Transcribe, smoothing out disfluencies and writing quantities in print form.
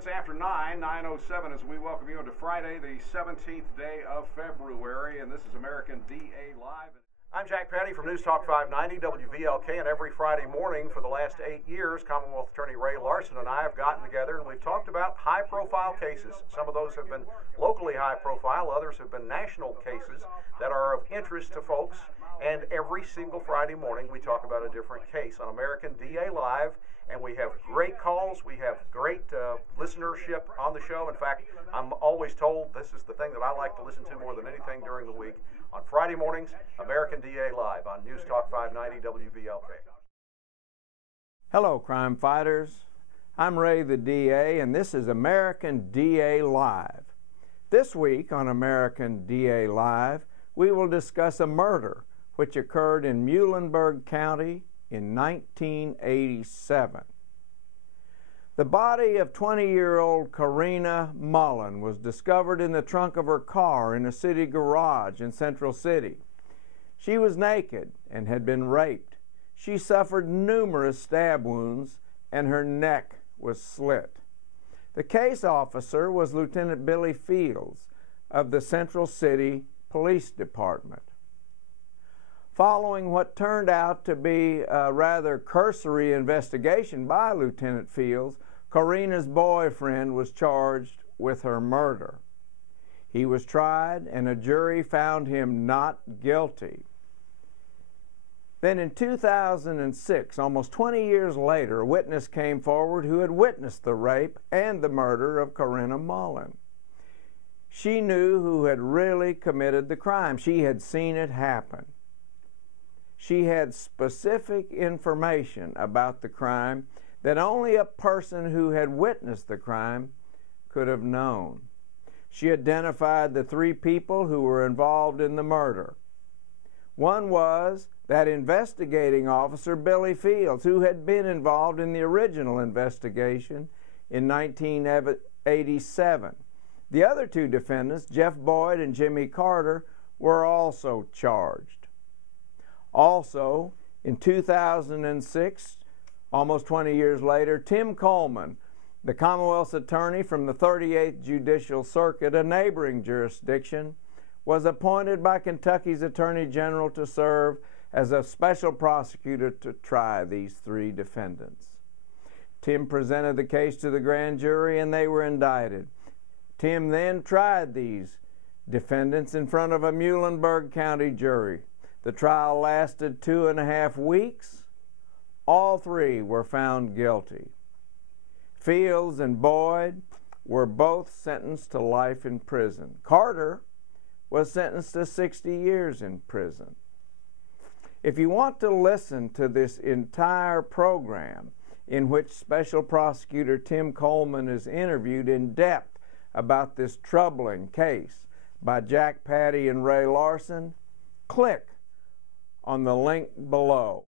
minutes after 9:07 as we welcome you into Friday, the 17th day of February, and this is American DA Live. I'm Jack Petty from News Talk 590 WVLK, and every Friday morning for the last 8 years, Commonwealth Attorney Ray Larson and I have gotten together and we've talked about high-profile cases. Some of those have been locally high-profile, others have been national cases that are of interest to folks, and every single Friday morning we talk about a different case on American DA Live. And we have great calls. We have great listenership on the show. In fact, I'm always told this is the thing that I like to listen to more than anything during the week. On Friday mornings, American DA Live on News Talk 590 WVLK. Hello, crime fighters. I'm Ray the DA, and this is American DA Live. This week on American DA Live, we will discuss a murder which occurred in Muhlenberg County in 1987. The body of 20-year-old Karina Mullen was discovered in the trunk of her car in a city garage in Central City. She was naked and had been raped. She suffered numerous stab wounds and her neck was slit. The case officer was Lieutenant Billy Fields of the Central City Police Department. Following what turned out to be a rather cursory investigation by Lieutenant Fields, Karina's boyfriend was charged with her murder. He was tried and a jury found him not guilty. Then in 2006, almost 20 years later, a witness came forward who had witnessed the rape and the murder of Karina Mullen. She knew who had really committed the crime. She had seen it happen. She had specific information about the crime that only a person who had witnessed the crime could have known. She identified the three people who were involved in the murder. One was that investigating officer, Billy Fields, who had been involved in the original investigation in 1987. The other two defendants, Jeff Boyd and Jimmy Carter, were also charged. Also, in 2006, almost 20 years later, Tim Coleman, the Commonwealth's attorney from the 38th Judicial Circuit, a neighboring jurisdiction, was appointed by Kentucky's Attorney General to serve as a special prosecutor to try these three defendants. Tim presented the case to the grand jury and they were indicted. Tim then tried these defendants in front of a Muhlenberg County jury. The trial lasted 2.5 weeks. All three were found guilty. Fields and Boyd were both sentenced to life in prison. Carter was sentenced to 60 years in prison. If you want to listen to this entire program in which Special Prosecutor Tim Coleman is interviewed in depth about this troubling case by Jack Petty and Ray Larson, click on the link below.